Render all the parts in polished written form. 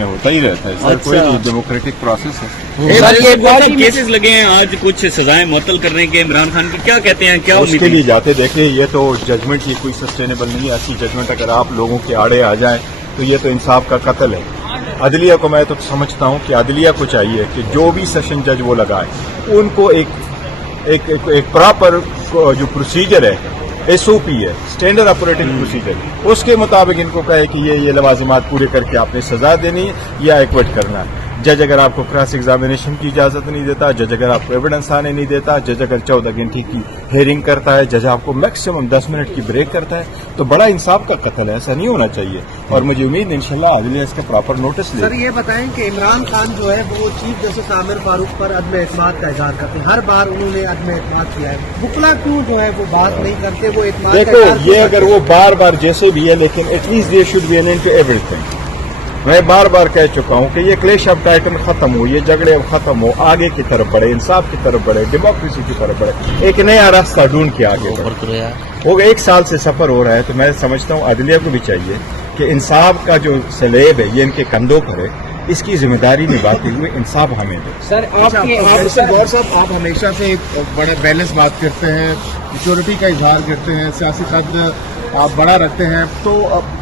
में होता ही रहता है सर, कोई नहीं, डेमोक्रेटिक प्रोसेस है। सर ये बहुत केसेस लगे हैं आज, कुछ सजाएं मुअत्तल करने के इमरान खान की, क्या कहते हैं, क्या उसके लिए जाते देखिए, ये तो जजमेंट ही कोई सस्टेनेबल नहीं है। ऐसी जजमेंट अगर आप लोगों के आड़े आ जाए तो ये तो इंसाफ का कत्ल है। अदलिया को मैं तो समझता हूँ कि अदलिया को चाहिए कि जो भी सेशन जज वो लगाए उनको एक प्रॉपर जो प्रोसीजर है, एसओपी है, स्टैंडर्ड ऑपरेटिंग प्रोसीजर, उसके मुताबिक इनको कहे कि ये लवाजिमात पूरे करके आपने सजा देनी है या एक्विट करना है। जज अगर आपको क्रॉस एग्जामिनेशन की इजाजत नहीं देता, जज अगर आपको एविडेंस आने नहीं देता, जज अगर 14 घंटे की हेयरिंग करता है, जज आपको मैक्सिमम 10 मिनट की ब्रेक करता है, तो बड़ा इंसाफ का कत्ल है। ऐसा नहीं होना चाहिए और मुझे उम्मीद इंशाल्लाह अदलिया इसका प्रॉपर नोटिस ले। सर ये बताएं कि इमरान खान जो है वो चीफ जस्टिस आमिर फारूक पर अदम एतमाद का इजहार करते हैं, हर बार उन्होंने अदम एतमाद किया है, बुकला क्यों जो है वो बात नहीं करते, वो एतमाद का देखो इजहार ये अगर वो बार बार जैसे भी है, लेकिन at least they should be an end to everything. मैं बार बार कह चुका हूं कि ये क्लैश ऑफ टाइटन खत्म हो, ये झगड़े अब खत्म हो, आगे की तरफ बढ़े, इंसाफ की तरफ बढ़े, डेमोक्रेसी की तरफ बढ़े, एक नया रास्ता ढूंढ के आगे बढ़े। हो गया 1 साल से सफर हो रहा है, तो मैं समझता हूं अदलिया को भी चाहिए कि इंसाफ का जो स्लेब है ये इनके कंधों पर है, इसकी जिम्मेदारी निभाते हुए इंसाफ हमें दे। सर गौर साहब, आप हमेशा से एक बड़े बैलेंस बात करते हैं, मेच्योरिटी का इजहार करते हैं, सियासी कद आप बड़ा रखते हैं, तो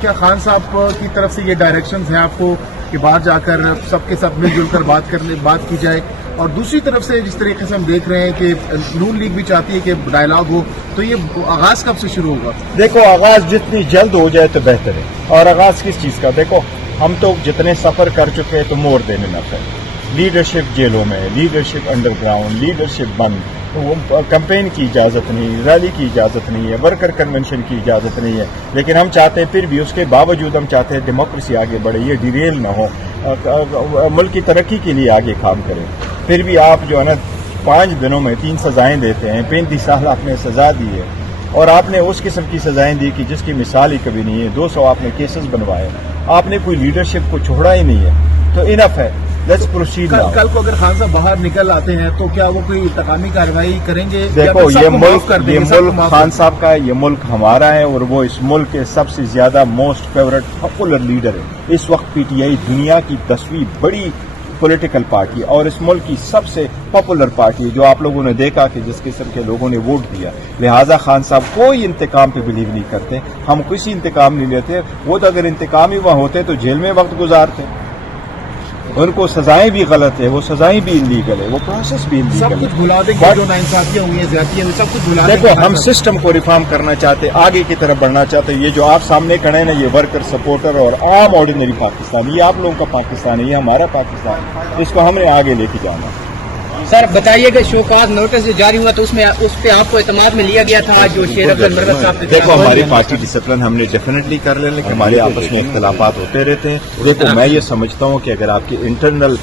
क्या खान साहब की तरफ से ये डायरेक्शंस हैं आपको कि बाहर जाकर सबके सब मिलजुल कर बात की जाए, और दूसरी तरफ से जिस तरीके से हम देख रहे हैं कि नून लीग भी चाहती है कि डायलॉग हो, तो ये आगाज कब से शुरू होगा? देखो आगाज जितनी जल्द हो जाए तो बेहतर है। और आगाज किस चीज का? देखो हम तो जितने सफर कर चुके हैं तो मोर देने न पाए। लीडरशिप जेलों में, लीडरशिप अंडरग्राउंड, लीडरशिप बंद, कैंपेन की इजाजत नहीं, रैली की इजाजत नहीं है, वर्कर कन्वेंशन की इजाजत नहीं है, लेकिन हम चाहते हैं फिर भी उसके बावजूद हम चाहते हैं डेमोक्रेसी आगे बढ़े, ये डिरेल ना हो, मुल्क की तरक्की के लिए आगे काम करें। फिर भी आप जो है ना 5 दिनों में 3 सजाएं देते हैं, 35 साल आपने सजा दी है और आपने उस किस्म की सजाएं दी कि जिसकी मिसाल ही कभी नहीं है। 200 आपने केसेस बनवाए, आपने कोई लीडरशिप को छोड़ा ही नहीं है, तो इनफ है। Let's proceed. कल को अगर खान साहब बाहर निकल आते हैं तो क्या वो कोई इंतकामी कार्रवाई करेंगे? देखो ये मुल्क खान साहब का है, ये मुल्क हमारा है और वो इस मुल्क के सबसे ज्यादा मोस्ट फेवरेट पॉपुलर लीडर है। इस वक्त पीटीआई दुनिया की 10वीं बड़ी पॉलिटिकल पार्टी और इस मुल्क की सबसे पॉपुलर पार्टी, जो आप लोगों ने देखा कि जिस किस्म के लोगों ने वोट दिया। लिहाजा खान साहब कोई इंतकाम पे बिलीव नहीं करते, हम किसी इंतकाम नहीं लेते। वो तो अगर इंतकाम ही वहां होते तो जेल में वक्त गुजारते। उनको सजाएं भी गलत है, वो सजाएं भी इलीगल है, वो प्रोसेस भी इलीगल है। सब कुछ भुला देंगे, जो नाइंसाफियां हुई हैं, ज्यादतियां हुई, सब कुछ भुला देंगे। देखो हम सिस्टम को रिफॉर्म करना चाहते, आगे की तरफ बढ़ना चाहते। ये जो आप सामने खड़े हैं ना, ये वर्कर, सपोर्टर और आम ऑर्डिनरी पाकिस्तान, ये आप लोगों का पाकिस्तान है, ये हमारा पाकिस्तान है, इसको हमने आगे लेके जाना। सर बताइए कि शोकाज नोटिस जो जारी हुआ तो उसमें उस पे आपको एतमाद में लिया गया था जो शेर अब्दुल मरकज साहब? देखो हमारी पार्टी डिसिप्लिन हमने डेफिनेटली कर लेने कि हमारे आपस में इख्तलाफात होते रहते हैं। देखो मैं ये समझता हूँ कि अगर आपके इंटरनल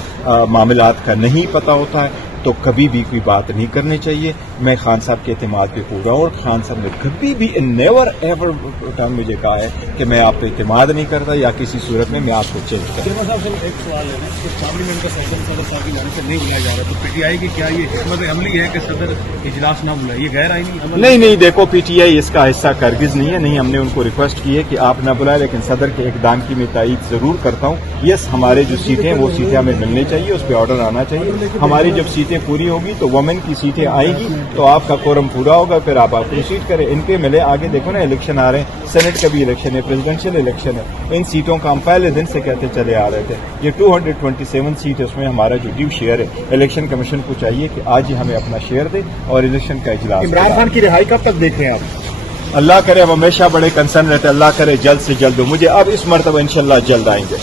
मामलात का नहीं पता होता है तो कभी भी कोई बात नहीं करनी चाहिए। मैं खान साहब के एतमाद पे पूरा हूँ और खान साहब ने कभी भी नेवर एवर टाइम मुझे कहा है कि मैं आप पे एतमाद नहीं करता या किसी सूरत में मैं आपको चेंज करता। एक सवाल है ना, पार्लियामेंट का सेशन सदर साहब की जाने से नहीं बुलाया जा रहा, तो पीटीआई की क्या ये हिकमत अमली है कि सदर इजलास ना बुलाए? ये गैर आईनी अमल नहीं, देखो पीटीआई इसका हिस्सा कारगिज नहीं है। नहीं, हमने उनको रिक्वेस्ट की है कि आप ना बुलाए, लेकिन सदर के इकदाम की मैं तायीद जरूर करता हूँ। यस, हमारे जो सीटें वो सीटें हमें मिलनी चाहिए, उस पर ऑर्डर आना चाहिए। हमारी जब सीटें पूरी होगी तो वुमेन की सीटें आएगी तो आपका कोरम पूरा होगा, फिर आप प्रोसीड करें। इनके मिले आगे देखो ना, इलेक्शन आ रहे हैं, सेनेट का भी इलेक्शन है, प्रेसिडेंशियल इलेक्शन है। इन सीटों का हम पहले दिन से कहते चले आ रहे थे। ये 227 सीट है, उसमें हमारा जो ड्यू शेयर है, इलेक्शन कमीशन को चाहिए कि आज ही हमें अपना शेयर दे और इलेक्शन का इजलास। इमरान खान की रिहाई कब तक देख रहे हैं आप? अल्लाह करे, हम हमेशा बड़े कंसर्न रहते, अल्लाह करे जल्द से जल्द हो। मुझे अब इस मरतबा इंशाल्लाह जल्द आएंगे।